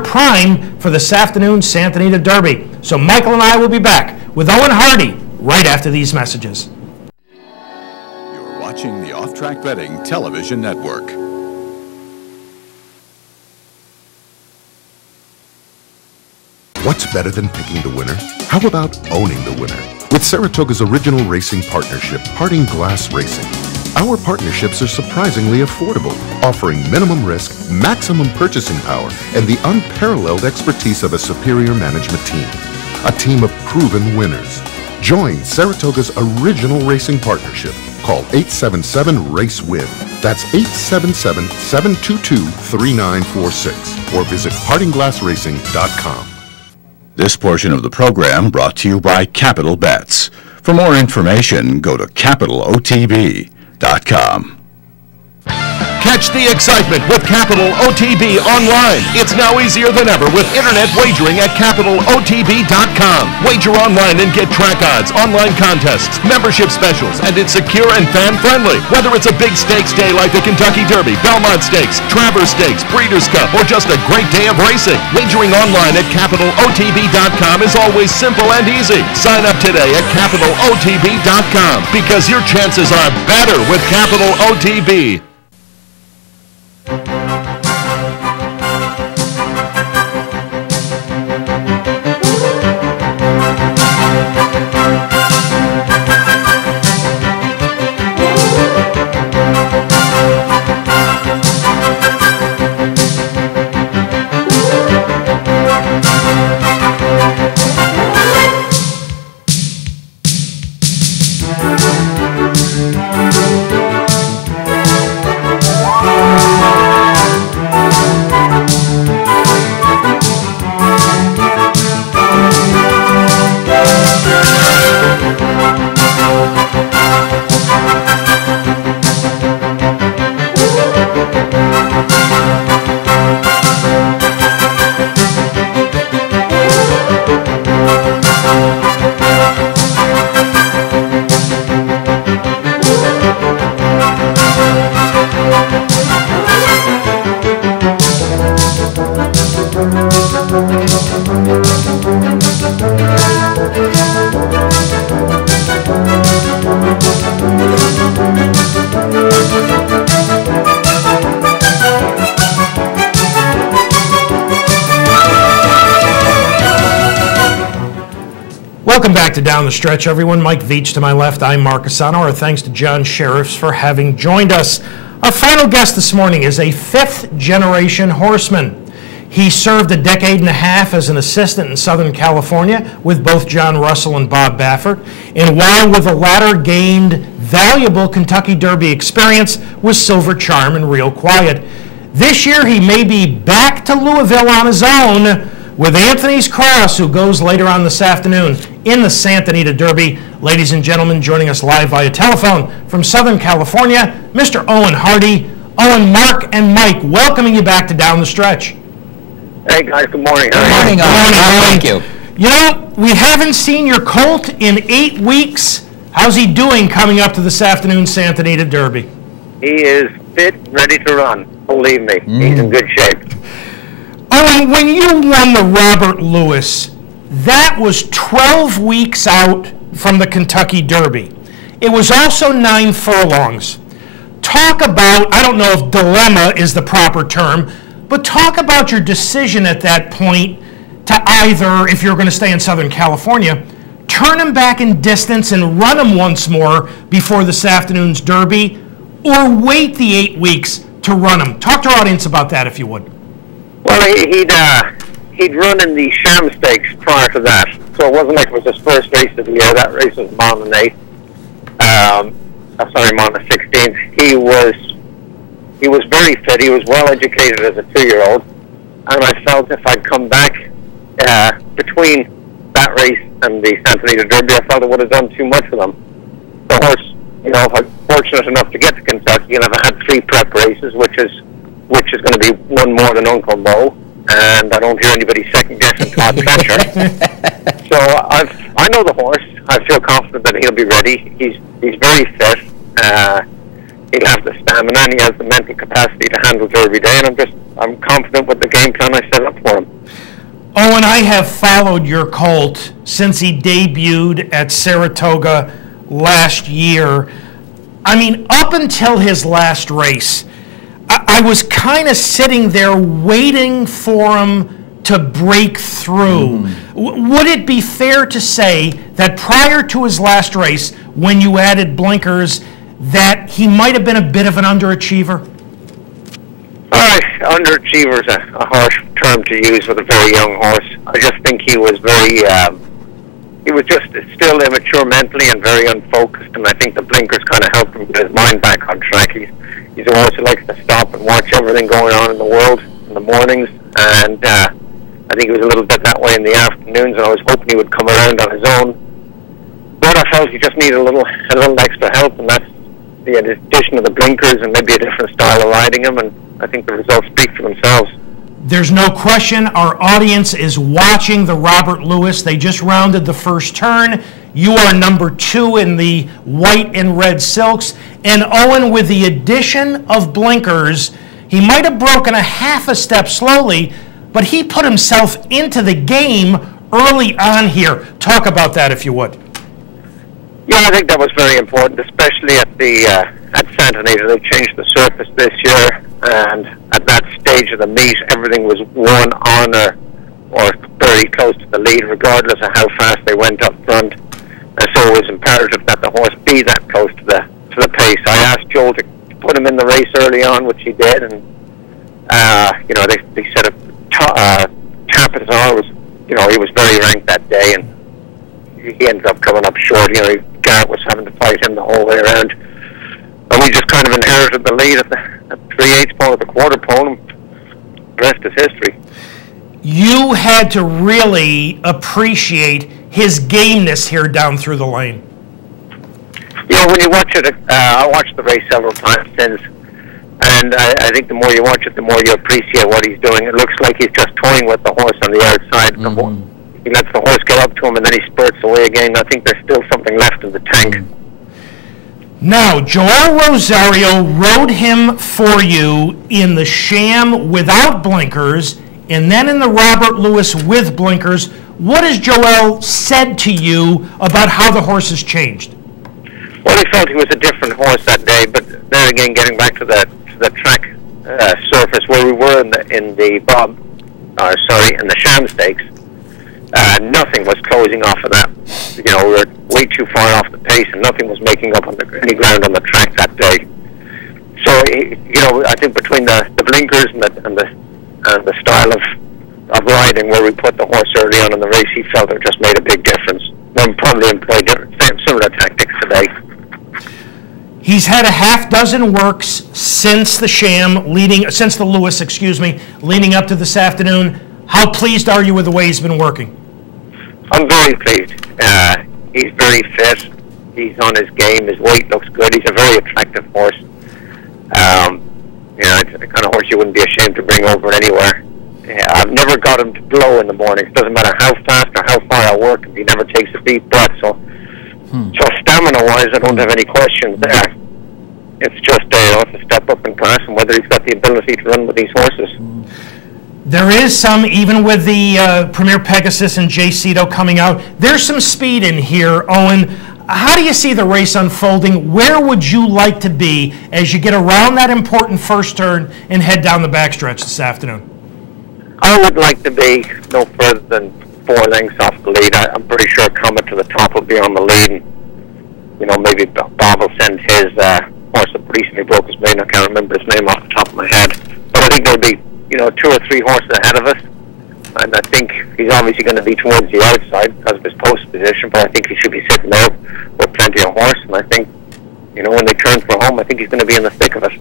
Prime for this afternoon's Santa Anita Derby. So Michael and I will be back with Owen Hardy right after these messages. You're watching the Off Track Betting Television Network. What's better than picking the winner? How about owning the winner? With Saratoga's original racing partnership, Parting Glass Racing. Our partnerships are surprisingly affordable, offering minimum risk, maximum purchasing power, and the unparalleled expertise of a superior management team. A team of proven winners. Join Saratoga's original racing partnership. Call 877-RACE-WIN. That's 877-722-3946. Or visit partingglassracing.com. This portion of the program brought to you by Capital Bets. For more information, go to capitalotb.com. Catch the excitement with Capital OTB online. It's now easier than ever with internet wagering at capitalotb.com. Wager online and get track odds, online contests, membership specials, and it's secure and fan-friendly. Whether it's a big stakes day like the Kentucky Derby, Belmont Stakes, Travers Stakes, Breeders' Cup, or just a great day of racing, wagering online at capitalotb.com is always simple and easy. Sign up today at capitalotb.com because your chances are better with Capital OTB. Welcome back to Down the Stretch, everyone. Mike VIETCH to my left. I'm Mark CUSANO. Our thanks to John Sheriffs for having joined us. Our final guest this morning is a fifth-generation horseman. He served a decade and a half as an assistant in Southern California with both John Russell and Bob Baffert, and while with the latter gained valuable Kentucky Derby experience with Silver Charm and Real Quiet. This year he may be back to Louisville on his own with Anthony's Cross, who goes later on this afternoon in the Santa Anita Derby. Ladies and gentlemen, joining us live via telephone from Southern California, Mr. Owen Hardy. Owen, Mark, and Mike, welcoming you back to Down the Stretch. Hey, guys, good morning. Good morning, Owen. Thank you. You know, we haven't seen your colt in 8 weeks. How's he doing coming up to this afternoon's Santa Anita Derby? He is fit, ready to run. Believe me, he's in good shape. Owen, when you won the Robert Lewis, that was 12 weeks out from the Kentucky Derby. It was also 9 furlongs. Talk about, I don't know if dilemma is the proper term, but talk about your decision at that point to either, if you're going to stay in Southern California, turn him back in distance and run him once more before this afternoon's Derby, or wait the 8 weeks to run him. Talk to our audience about that, if you would. Well, he'd run in the Sham Stakes prior to that, so it wasn't like it was his first race of the year. That race was Mont the 8th. Mont the 16th. He was very fit. He was well educated as a 2-year-old, and I felt if I'd come back between that race and the Santa Anita Derby, I felt it would have done too much for them. The horse, if I'm fortunate enough to get to Kentucky, and I've had 3 prep races, which is going to be one more than Uncle Mo, and I don't hear anybody second-guessing Todd Fletcher. So I know the horse. I feel confident that he'll be ready. He's very fit. He'll have the stamina, and he has the mental capacity to handle Derby Day, and I'm confident with the game plan I set up for him. Owen, I have followed your colt since he debuted at Saratoga last year. I mean, up until his last race, I was kind of sitting there waiting for him to break through. Would it be fair to say that prior to his last race, when you added blinkers, that he might have been a bit of an underachiever? Underachiever is a harsh term to use with a very young horse. I just think he was he was just still immature mentally and very unfocused, and I think the blinkers kind of helped him get his mind back on track. He's a horse who likes to stop and watch everything going on in the world in the mornings, and I think he was a little bit that way in the afternoons, and I was hoping he would come around on his own. But I felt he just needed a little extra help, and that's the addition of the blinkers and maybe a different style of riding him, and I think the results speak for themselves. There's no question our audience is watching the Robert Lewis. They just rounded the first turn. You are number 2 in the white and red silks. And Owen, with the addition of blinkers, he might have broken a half a step slowly, but he put himself into the game early on here. Talk about that, if you would. Yeah, I think that was very important, especially at Santa Anita. They changed the surface this year, and at that stage of the meet, everything was one on or very close to the lead, regardless of how fast they went up front. And so it was imperative that the horse be that close to the pace. I asked Joel to put him in the race early on, which he did, and they said Tapazar was, he was very ranked that day, and he ended up coming up short. Garrett was having to fight him the whole way around. And we just kind of inherited the lead at 3/8 pole of the quarter pole, and the rest is history. You had to really appreciate his gameness here down through the lane. When you watch it, I watched the race several times since, and I think the more you watch it, the more you appreciate what he's doing. It looks like he's just toying with the horse on the outside. Mm-hmm. He lets the horse get up to him, and then he spurts away again. I think there's still something left in the tank. Now, Joel Rosario rode him for you in the sham without blinkers, and then in the Robert Lewis with blinkers. What has Joel said to you about how the horse has changed? Well, I felt he was a different horse that day, but then again, getting back to the track surface where we were in the sham stakes, nothing was closing off of that. We were way too far off the pace, and nothing was making up on any ground on the track that day. So, I think between the blinkers and the style of riding where we put the horse early on in the race, he felt it just made a big difference. We'll probably employ similar tactics today. He's had a half dozen works since the Lewis, leading up to this afternoon. How pleased are you with the way he's been working? I'm very pleased. He's very fit. He's on his game. His weight looks good. He's a very attractive horse. It's the kind of horse you wouldn't be ashamed to bring over anywhere. I've never got him to blow in the morning. It doesn't matter how fast or how far I work him. He never takes a deep breath. So stamina-wise, I don't have any questions there. It's just a step up in class and whether he's got the ability to run with these horses. There is some, even with the Premier Pegasus and Jay Cito coming out, there's some speed in here. Owen, how do you see the race unfolding? Where would you like to be as you get around that important first turn and head down the backstretch this afternoon? I would like to be no further than 4 lengths off the lead. I'm pretty sure Comet to the top will be on the lead. And, maybe Bob will send his horse that recently broke his mane. I can't remember his name off the top of my head. But I think there'll be 2 or 3 horses ahead of us, and I think he's obviously going to be towards the outside because of his post position, but I think he should be sitting there with plenty of horse, and I think, when they turn for home, I think he's going to be in the thick of it.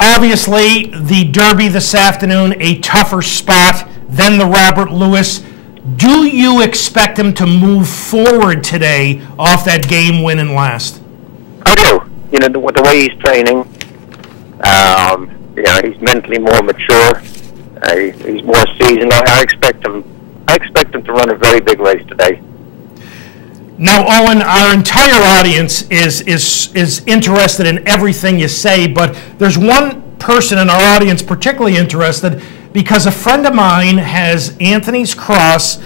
Obviously, the Derby this afternoon, a tougher spot than the Robert Lewis. Do you expect him to move forward today off that game win and last? I do. The way he's training, he's mentally more mature. He's more seasoned. I expect him to run a very big race today. Now, Owen, our entire audience is interested in everything you say, but there's one person in our audience particularly interested because a friend of mine has Anthony's Cross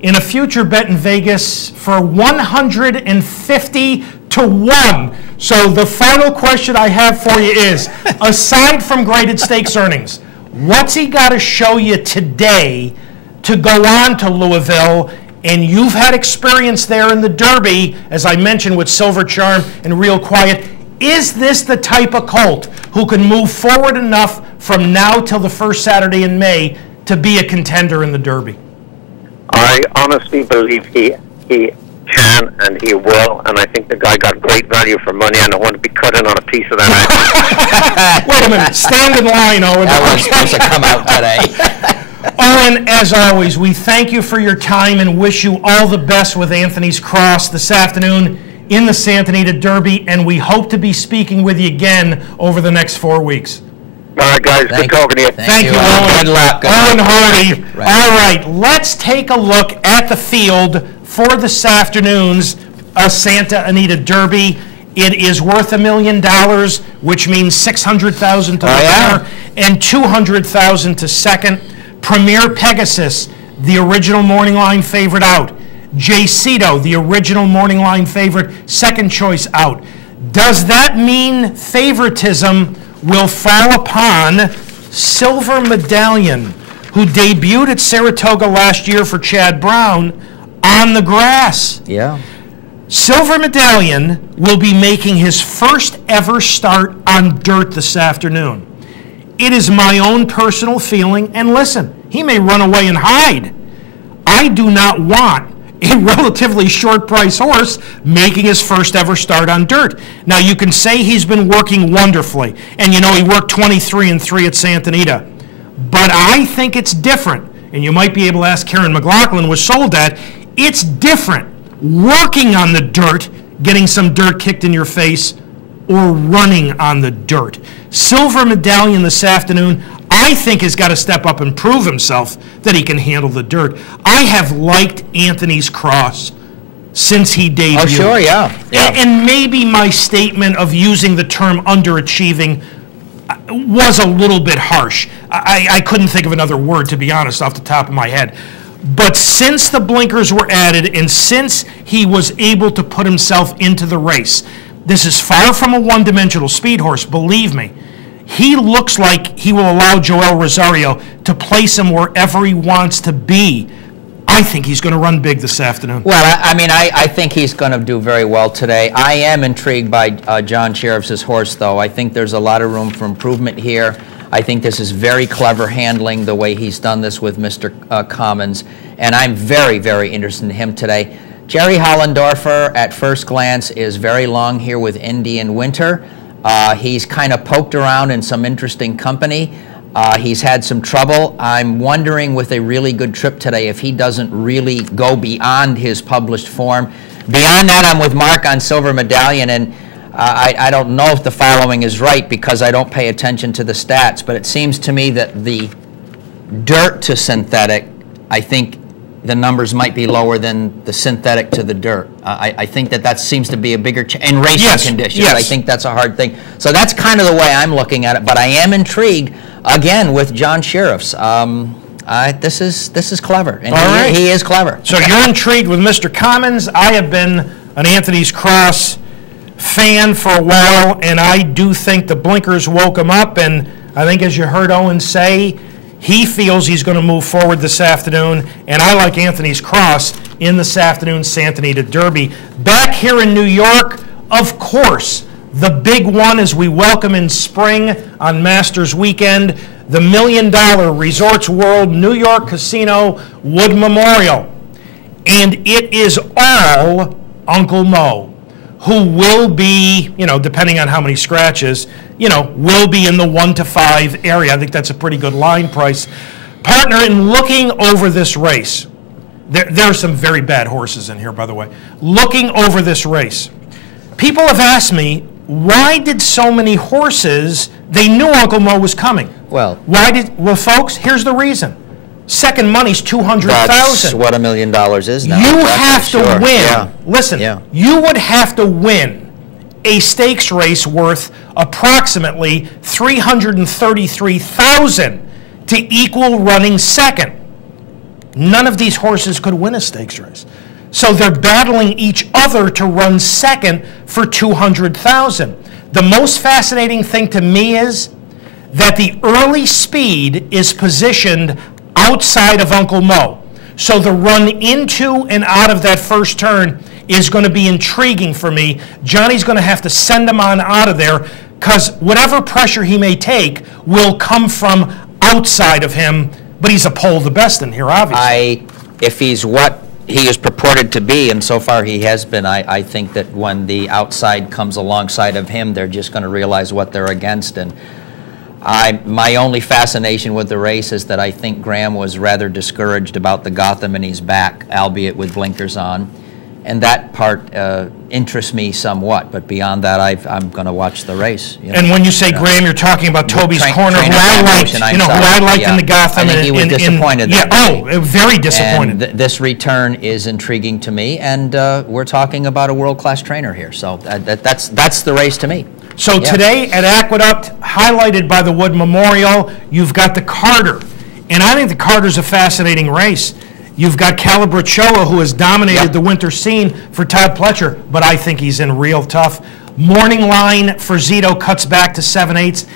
in a future bet in Vegas for 150 to 1. So the final question I have for you is, aside from graded stakes earnings, what's he got to show you today to go on to Louisville? And you've had experience there in the Derby, as I mentioned, with Silver Charm and Real Quiet. Is this the type of colt who can move forward enough from now till the first Saturday in May to be a contender in the Derby? I honestly believe he can and he will, and I think the guy got great value for money, and I want to be cutting on a piece of that. Wait a minute. Stand in line, Owen. That was supposed to come out today. Owen, as always, we thank you for your time and wish you all the best with Anthony's Cross this afternoon in the Santa Anita Derby, and we hope to be speaking with you again over the next 4 weeks. All right, guys. Good talking to you. Thank you, Owen. Good luck. Owen Hardy. Right. All right, let's take a look at the field for this afternoon's Santa Anita Derby. It is worth $1 million, which means $600,000 to the winner and $200,000 to second. Premier Pegasus, the original morning line favorite, out. Jaycedo, the original morning line favorite, second choice, out. Does that mean favoritism will fall upon Silver Medallion, who debuted at Saratoga last year for Chad Brown on the grass? Yeah. Silver Medallion will be making his first ever start on dirt this afternoon. It is my own personal feeling, and listen, he may run away and hide. I do not want a relatively short price horse making his first ever start on dirt. Now, you can say he's been working wonderfully, and you know he worked 23-3 at Santa Anita, but I think it's different, and you might be able to ask Karen McLaughlin was sold at. It's different working on the dirt, getting some dirt kicked in your face, or running on the dirt. Silver Medallion this afternoon, I think, has got to step up and prove himself that he can handle the dirt. I have liked Anthony's Cross since he debuted. Oh, sure, yeah. And maybe my statement of using the term underachieving was a little bit harsh. I couldn't think of another word, to be honest, off the top of my head. But since the blinkers were added and since he was able to put himself into the race, this is far from a one-dimensional speed horse, believe me. He looks like he will allow Joel Rosario to place him wherever he wants to be. I think he's going to run big this afternoon. Well, I think he's going to do very well today. I am intrigued by John Sheriff's horse, though. I think there's a lot of room for improvement here. I think this is very clever handling, the way he's done this with Mr. Commons, and I'm very, very interested in him today. Jerry Hollendorfer, at first glance, is very long here with Indian Winter. He's kind of poked around in some interesting company. He's had some trouble. I'm wondering, with a really good trip today, if he doesn't really go beyond his published form. Beyond that, I'm with Mark on Silver Medallion, and I don't know if the following is right because I don't pay attention to the stats, but it seems to me that the dirt to synthetic, I think the numbers might be lower than the synthetic to the dirt. I think that seems to be a bigger in racing conditions. Yes. I think that's a hard thing. So that's kind of the way I'm looking at it. But I am intrigued again with John Sheriff's. This is clever, and he is clever. So you're intrigued with Mr. Commons. I have been an Anthony's Cross fan for a while, and I do think the blinkers woke him up. And I think, as you heard Owen say, he feels he's going to move forward this afternoon, and I like Anthony's Cross in this afternoon's Santa Anita Derby. Back here in New York, of course, the big one as we welcome in spring on Masters Weekend, the $1 million Resorts World New York Casino Wood Memorial. And it is all Uncle Mo, who will be, depending on how many scratches, will be in the 1 to 5 area. I think that's a pretty good line price. Partner, in looking over this race, there are some very bad horses in here, by the way. Looking over this race, people have asked me, why did so many horses, they knew Uncle Mo was coming. Well, folks, here's the reason. Second money's $200,000. That's what $1 million is now. You have to win. Yeah. Listen, you would have to win a stakes race worth approximately $333,000 to equal running second. None of these horses could win a stakes race. So they're battling each other to run second for $200,000. The most fascinating thing to me is that the early speed is positioned outside of Uncle Mo. So the run into and out of that first turn is going to be intriguing for me. Johnny's going to have to send him on out of there because whatever pressure he may take will come from outside of him, but he's a pole the best in here, obviously. If he's what he is purported to be, and so far he has been, I think that when the outside comes alongside of him, they're just going to realize what they're against. And my only fascination with the race is that I think Graham was rather discouraged about the Gotham and he's back, albeit with blinkers on. And that part interests me somewhat, but beyond that, I'm going to watch the race. And when you say Graham, you're talking about Toby's Corner, who I liked in the Gotham. I think he was disappointed. Very disappointed. And this return is intriguing to me, and we're talking about a world-class trainer here, so that's the race to me. So today at Aqueduct, highlighted by the Wood Memorial, you've got the Carter. And I think the Carter's a fascinating race. You've got Calabrichoa, who has dominated the winter scene for Todd Pletcher, but I think he's in real tough. Morning Line for Zito cuts back to 7/8.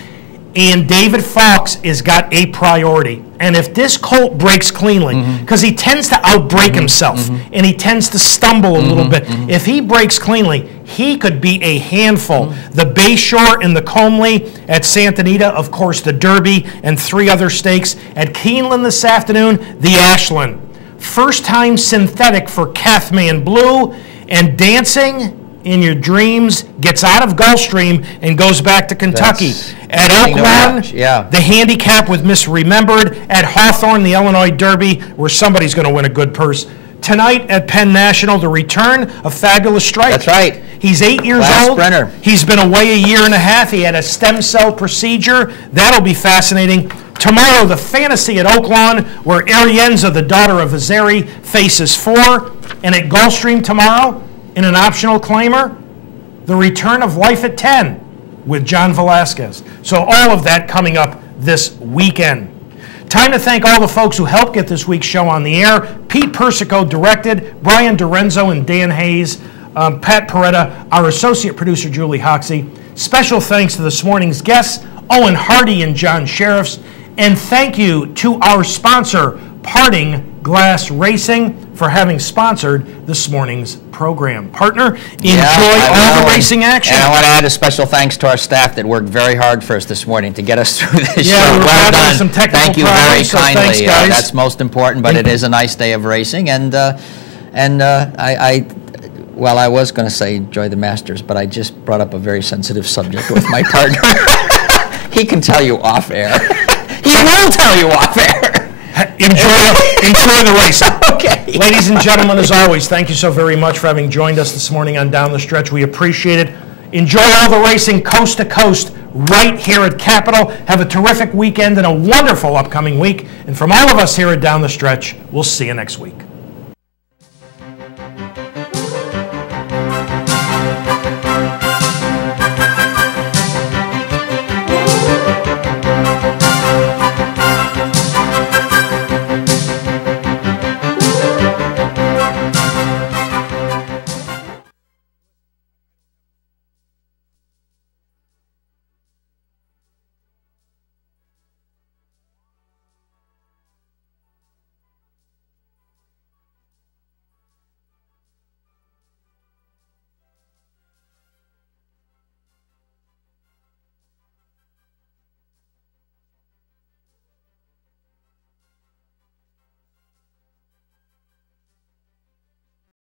And David Fox has got a priority. And if this colt breaks cleanly, because he tends to outbreak himself, and he tends to stumble a little bit, if he breaks cleanly, he could be a handful. The Bayshore and the Comely at Santa Anita, of course, the Derby, and 3 other stakes. At Keeneland this afternoon, the Ashland. First-time synthetic for Cathman Blue, and Dancing in Your Dreams gets out of Gulfstream and goes back to Kentucky. At Oaklawn, the handicap with Misremembered. At Hawthorne, the Illinois Derby, where somebody's going to win a good purse. Tonight at Penn National, the return of Fabulous Strike. That's right. He's 8 years old. Sprinter. He's been away a year and a half. He had a stem cell procedure. That'll be fascinating. Tomorrow, the Fantasy at Oaklawn, where Arienza, the daughter of Azeri, faces 4. And at Gulfstream tomorrow, in an optional claimer, the return of Life at 10 with John Velasquez. So all of that coming up this weekend. Time to thank all the folks who helped get this week's show on the air. Pete Persico directed, Brian Dorenzo and Dan Hayes, Pat Peretta, our associate producer Julie Hoxie. Special thanks to this morning's guests, Owen Hardy and John Sheriffs. And thank you to our sponsor, Parting Glass Racing, for having sponsored this morning's program. Partner, enjoy all the racing action. And I want to add a special thanks to our staff that worked very hard for us this morning to get us through this show. Well done. Some technical Thank you very kindly. Thanks, guys. That's most important, but it is a nice day of racing. And I was going to say enjoy the Masters, but I just brought up a very sensitive subject with my partner. He can tell you off air. He will tell you off air. Enjoy the racing. Okay. Ladies and gentlemen, as always, thank you so very much for having joined us this morning on Down the Stretch. We appreciate it. Enjoy all the racing coast to coast right here at Capitol. Have a terrific weekend and a wonderful upcoming week. And from all of us here at Down the Stretch, we'll see you next week.